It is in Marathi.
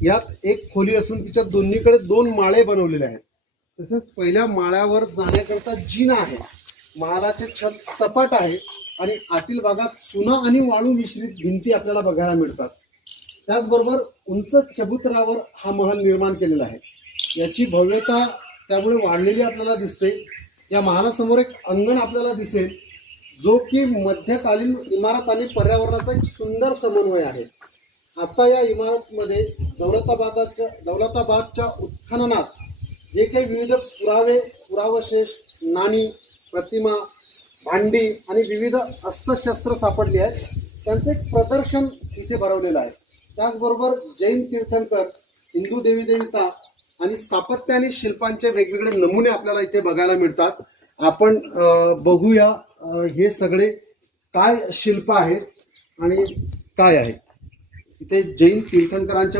यात एक खोली असून तिच्या दोन्हीकडे 2 माळे बनवलेले आहेत. तसेच पहिल्या माळ्यावर जाण्याकरता जिना आहे. महालाचे छत सपाट आहे आणि आतील भागात चुना आणि वाळू मिश्रित भिंती आपल्याला बघायला मिळतात. त्याचबरोबर उंच चबुतरावर हा महल निर्माण केलेला आहे. याची भव्यता त्यामुळे वाढलेली आपल्याला दिसते. या महालासमोर एक अंगण आपल्याला दिसेल, जो की मध्यकालीन इमारत आणि पर्यावरणाचा एक सुंदर समन्वय आहे. आता या इमारतमध्ये दौलताबादच्या उत्खननात जे काही विविध पुरावे, पुरावशेष, नाणी, प्रतिमा, भांडी आणि विविध अस्त्रशस्त्र सापडली आहेत, त्यांचे एक प्रदर्शन इथे भरवलेलं आहे. त्याचबरोबर जैन तीर्थंकर, हिंदू देवी देवता आणि स्थापत्य आणि शिल्पांचे वेगवेगळे नमुने आपल्याला इथे बघायला मिळतात. आपण बघूया हे सगळे काय शिल्प आहेत आणि काय आहे. इथे जैन तीर्थंकरांच्या